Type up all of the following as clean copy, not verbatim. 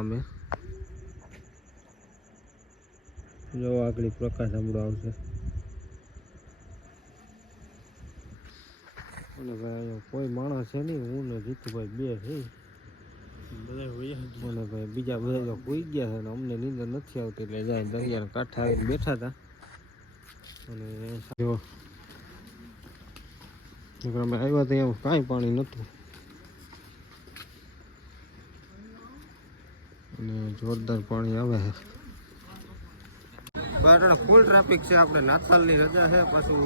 અમે જો આગળ પ્રકાશ હમણાં આવશે અને ભાઈ કોઈ માણસ છે નહીં, હું ને જીતુભાઈ બે છે અને ભાઈ બીજા બધા તો સુઈ ગયા છે ને અમને નીંદર નથી આવતી એટલે જાય દરિયાના કાંઠે આવીને બેઠા હતા અને જો અમે આવ્યા તો એમ કાંઈ પાણી નહોતું અને જોરદાર પાણી આવે છે. બાર ફૂલ ટ્રાફિક છે. આપણે નાતાલની રજા છે, પાછું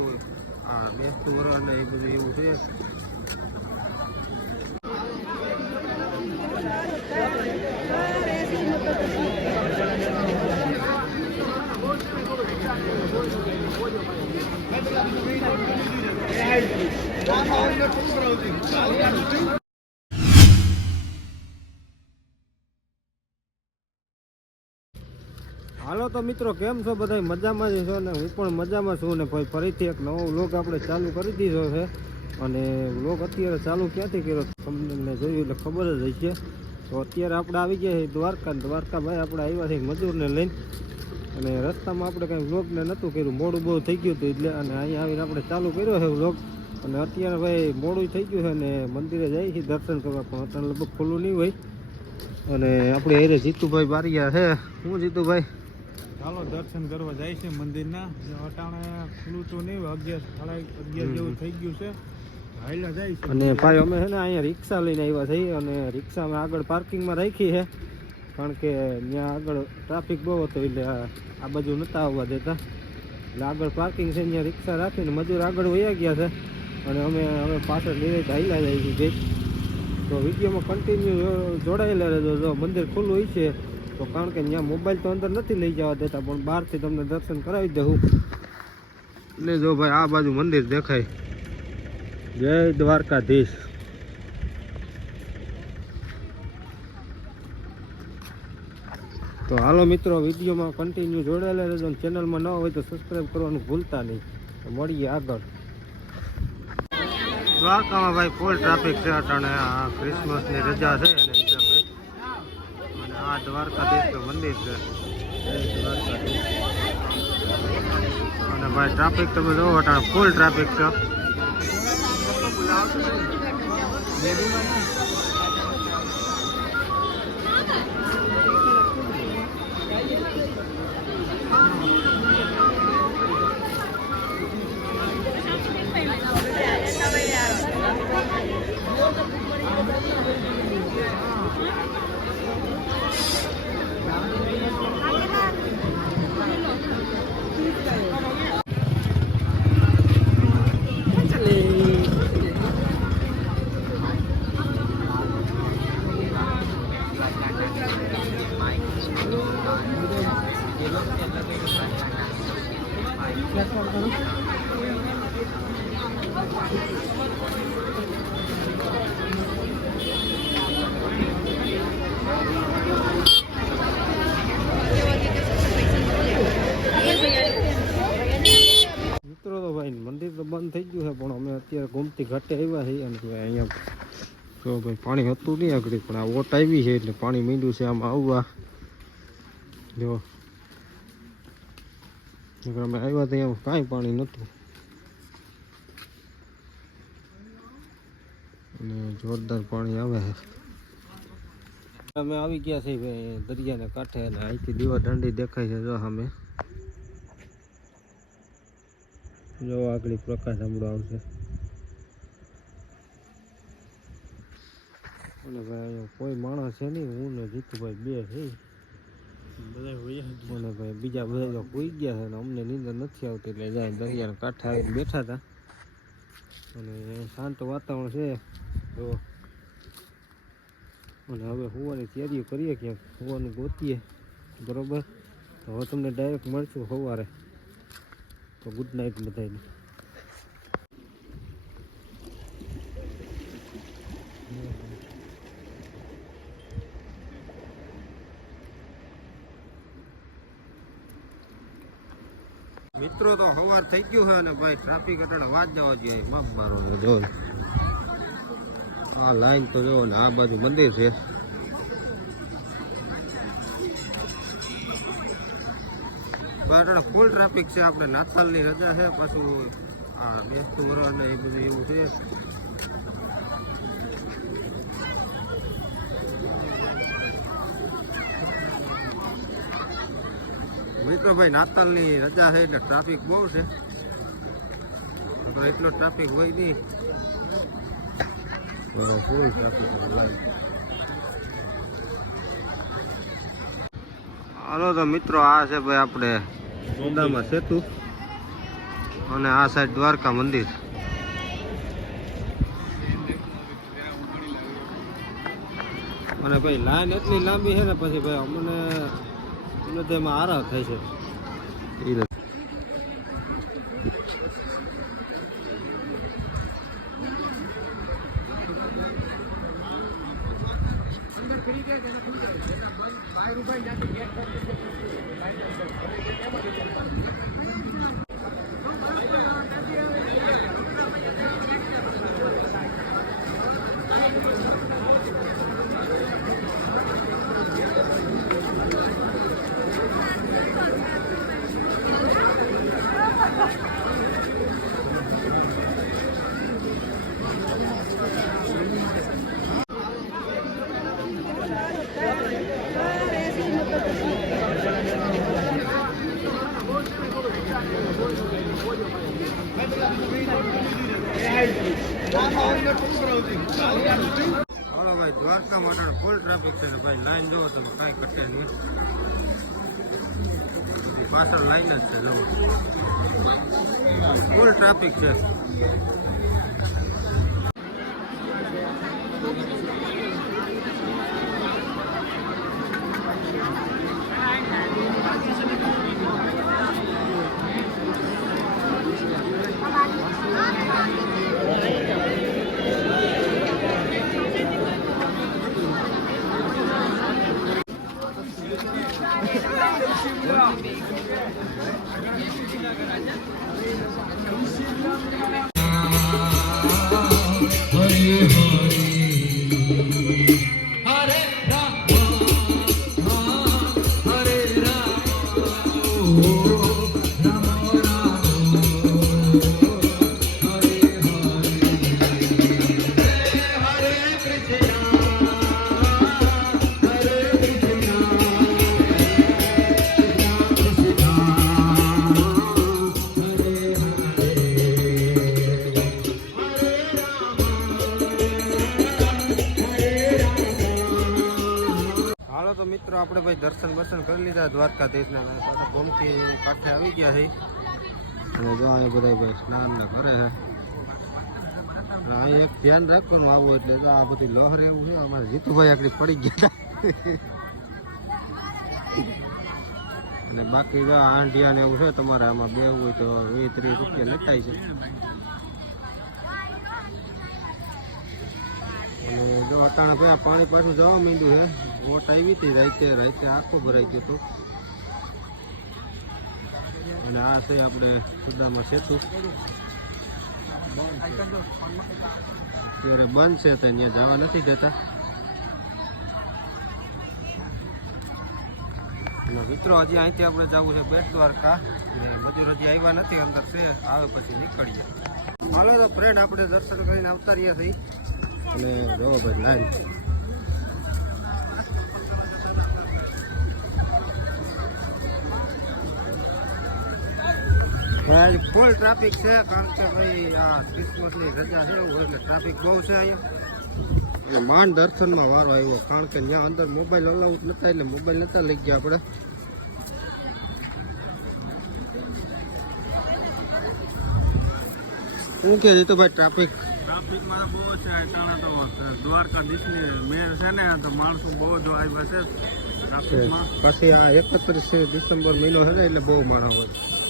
આ બેસતું વરસ ને એ બધું એવું છે. હાલો તો મિત્રો, કેમ છો બધા? મજામાં જ છો ને? હું પણ મજામાં છું ને ભાઈ. ફરીથી એક નવો વ્લોગ આપણે ચાલુ કરી દીધો છે અને વ્લોગ અત્યારે ચાલુ ક્યાંથી કર્યો તમને જોયું એટલે ખબર જ હશે. તો અત્યારે આપણે આવી ગયા છીએ દ્વારકા ભાઈ આપણે આવ્યા છીએ મજૂરને લઈને અને રસ્તામાં આપણે કાંઈ વ્લોગને નહોતું કર્યું, મોડું બહુ થઈ ગયું હતું એટલે, અને અહીંયા આવીને આપણે ચાલુ કર્યો છે વ્લોગ. અને અત્યારે ભાઈ મોડું થઈ ગયું છે અને મંદિરે જઈએ છીએ દર્શન કરવા, પણ અત્યારે લગભગ ખુલ્લું નહીં હોય. અને આપણે હેરે જીતુભાઈ બારિયા છે. હું જીતુભાઈ ચાલો દર્શન કરવા જાય છે મંદિરના. અટાણે ખુલ્લું તો નહીં, 11:30 જેવું થઈ ગયું છે, હાઈલા જાય છે. અને ભાઈ અમે છે ને અહીંયા રિક્ષા લઈને આવ્યા છીએ અને રિક્ષામાં આગળ પાર્કિંગમાં રાખી છે, કારણ કે ત્યાં આગળ ટ્રાફિક બહુ હતો એટલે આ બાજુ નહોતા આવવા દેતા, એટલે આગળ પાર્કિંગ છે ત્યાં રિક્ષા રાખીને મજૂર આગળ વયા ગયા છે અને અમે હવે પાછળ નિરાંત હાઈલા જઈએ છીએ. તો વિડીયોમાં કન્ટિન્યુ જોડાયેલા રહેજો. જો મંદિર ખુલ્લું હોય છે તો, કારણ કે ત્યાં મોબાઈલ તો અંદર નથી લઈ જવા દેતા, પણ બહારથી તમને દર્શન કરાવી દઉં. એટલે જો ભાઈ આ બાજુ મંદિર દેખાય. જય દ્વારકાધીશ. તો હાલો મિત્રો, વિડીયોમાં કન્ટિન્યુ જોડાયેલા રહેજો. ચેનલમાં ન હોય તો સબસ્ક્રાઈબ કરવાનું ભૂલતા નહીં. તો મળીએ આગળ. દ્વારકામાં ભાઈ ફૂલ ટ્રાફિક છે અટાણે. આ ક્રિસમસની રજા છે એને હિસાબે. અને આ દ્વારકાધીશ મંદિર છે. જય દ્વારકાધીશ. અને ભાઈ ટ્રાફિક તમે જોવો અટાણે ફૂલ ટ્રાફિક છે. મિત્રો તો ભાઈ મંદિર તો બંધ થઈ ગયું છે, પણ અમે અત્યારે ગોમતી ઘાટે આવ્યા છીએ અને અહીંયા જો ભાઈ પાણી હતું નહીં આગળ, પણ આ ઓટ આવી છે એટલે પાણી મીંડું છે આમાં આવવા. જો અમે આવ્યા તો એમ કાંઈ પાણી નહોતું અને જોરદાર પાણી આવે છે. અમે આવી ગયા છીએ ભાઈ દરિયાના કાંઠે અને અહીંથી દીવા દાંડી દેખાય છે. જો અમે જો આગળ પ્રકાશ હમણાં આવશે અને ભાઈ અહીંયા કોઈ માણસ છે નહીં, હું ને જીતુભાઈ બે છે અને ભાઈ બીજા બધા તો સુઈ ગયા છે ને અમને નીંદર નથી આવતી એટલે જાય દરિયાના કાંઠે આવીને બેઠા હતા અને શાંત વાતાવરણ છે. તો અને હવે હોવાની તૈયારીઓ કરીએ, ક્યાંક હોવાનું ગોતીએ. બરોબર, તો હવે તમને ડાયરેક્ટ મળશું સવારે. તો ગુડ નાઇટ બધાને. મિત્રો તો સવાર થઈ ગયું છે અને ભાઈ ટ્રાફિક અટાણે વાત જવા જોઈએ. માફ મારો જો આ લાઈન તો જો ને આ બાજુ મંદિર છે બારણા ફૂલ ટ્રાફિક છે. આપણે નાતાલની રજા છે, પાછું આ બેસતું વરસ ને એ બધું એવું છે. મિત્રો ભાઈ નાતાલની રજા છે એટલે ટ્રાફિક બહુ છે. એટલો ટ્રાફિક હોય નહીં. Full traffic. હાલો તો મિત્રો, આ છે ભાઈ આપણે સુદામા સેતુ અને આ સાઈડ દ્વારકા મંદિર. અને ભાઈ લાઈન એટલી લાંબી છે ને પછી ભાઈ અમને એમાં આરામ થાય છે. હાલો ભાઈ, દ્વારકા માટે ફૂલ ટ્રાફિક છે ને ભાઈ. લાઈન જોવો તમે, કાંઈ કટે નહીં. પાછળ લાઈન જ છે, ફૂલ ટ્રાફિક છે. તો મિત્રો આપણે ભાઈ દર્શન કરી લીધા દ્વારકાધીશના. પાછા ગોમતી કાંઠે આવી ગયા છે અને જો અહીંયા બધા ભાઈ સ્નાન ને કરે છે. અહીં એક ધ્યાન રાખવાનું આવું એટલે તો આ બધી લહર એવું છે. અમારે જીતુભાઈ આકડી પડી ગયા હતા અને બાકી જો આંઢિયા ને એવું છે. તમારે આમાં બેવું હોય તો 20-30 રૂપિયા લેતાય છે. અને જો અટાણે ભાઈ પાણી પાછું જવા માંડ્યું છે. વોટ આવી હતી રાતે આખું ભરાઈ ગયું હતું. અને આ છે આપણે સુદામા સેતુ. અત્યારે બંધ છે તો ત્યાં જવા નથી દેતા. અને મિત્રો હજી અહીંથી આપણે જવું છે બેટ દ્વારકા. મજૂર હજી આવ્યા નથી, અંદર છે, આવે પછી નીકળીએ. હાલો તો ફ્રેન્ડ, આપણે દર્શન કરીને આવતા રહ્યા છીએ. અને જોવો ભાઈ લાઈન ફૂલ ટ્રાફિક છે. કારણ કે ભાઈ આ ક્રિસમસની રજા છે એટલે ટ્રાફિક બહુ છે અહીંયા. અને માંડ દર્શનમાં વારો આવ્યો, કારણ કે ત્યાં અંદર મોબાઈલ અલાઉડ નતા એટલે મોબાઈલ નતા લઈ ગયા આપણે. શું કે તો ભાઈ ટ્રાફિકમાં બહુ છે. અટાણે તો દ્વારકાધીશની મેર છે ને, તો માણસો બહુ જ આવ્યા છે ટ્રાફિકમાં. પછી આ 31 ડિસેમ્બર મહિનો છે ને એટલે બહુ માણસ હોય.